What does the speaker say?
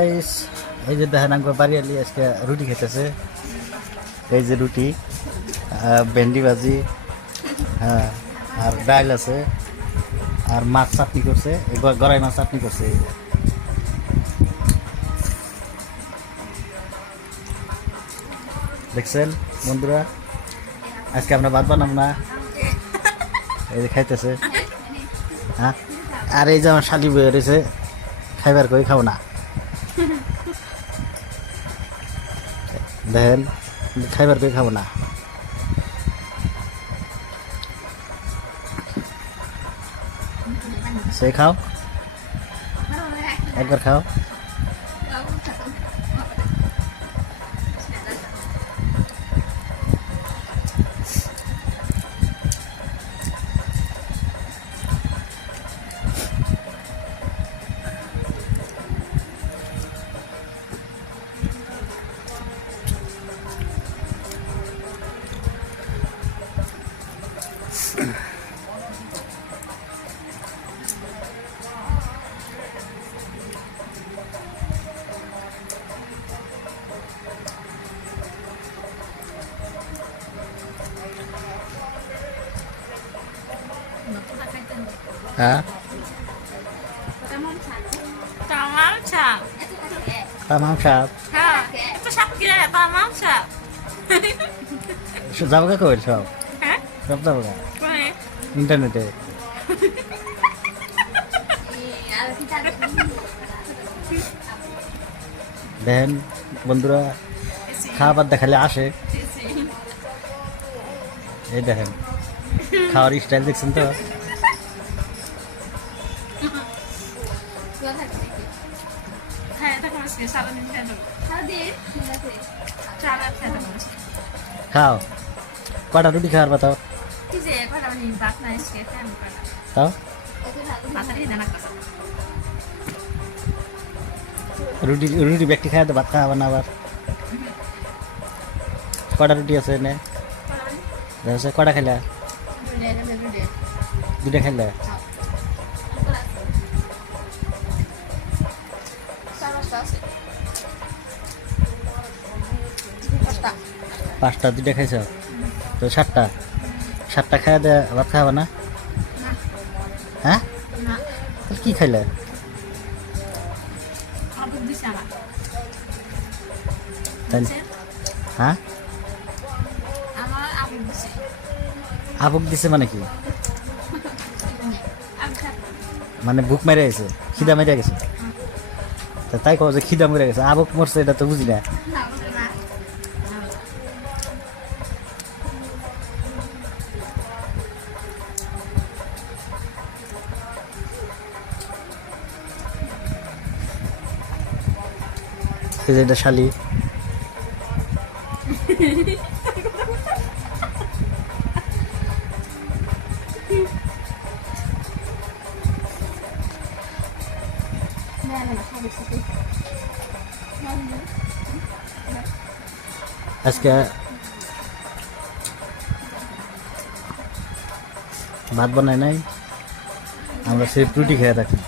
Guys এই যে দেখেন আমার বাড়ি আলি আজকে রুটি খেতেছে। এই যে রুটি, ভেন্ডি ভাজি, হ্যাঁ, আর ডাল আছে, আর মাছ চাটনি করছে, গড়াই মাছ চাটনি করছে। এই যে দেখছেন বন্ধুরা, আজকে আমরা ভাত বানাম না, এই যে খাইতেছে। হ্যাঁ, আর এই যে আমার শালি বয়ে রয়েছে, খাইবার কই খাও না, দেখেন খাইবার কই খাবো না। সে খাও, একবার খাও। Hả? Tamam chap. Tamam sap. Ha, itu sap kira ya tamam chap. যাবো কা কই সব? হ্যাঁ? সব যাবো কা? কোনে? ইন্টারনেটে। দেখেন বন্ধুরা, খাবার দেখালে আসে। এই দেখেন খাওয়ার স্টাইল দেখছেন তো? হ্যাঁ, এটা কোন সে সারাদিন খেয়ে দেবো। চার আর খেয়ে দেবো। খাও, কটা রুটি খাওয়ার বাতাও কি যে কটা মানে ভাত না এসে খেতে আমি কটা। তাও। ভাতারই না কাছে। রুটি রুটি ব্যক্তি খায় তো ভাত খাওয়াবে না আবার। কটা রুটি আছে এনে? কটা খাইলা? দুটা খাইলা? পাঁচটা, দুটা খাইছ তো সাতটা। সাতটা খাই দে ভাত খাওয়াবে না? হ্যাঁ, কি খাইলে? হ্যাঁ, আবুক দিছে মানে কি? মানে ভুক মেরে গেছে, খিদা মেরে গেছে। তাই কো যে খিদা মেরে গেছে, আবুক মরছে এটা তো বুঝি না। এই যে এটা শালি, আজকে ভাত বানাই নাই, আমরা সেই রুটি খেয়ে থাকি।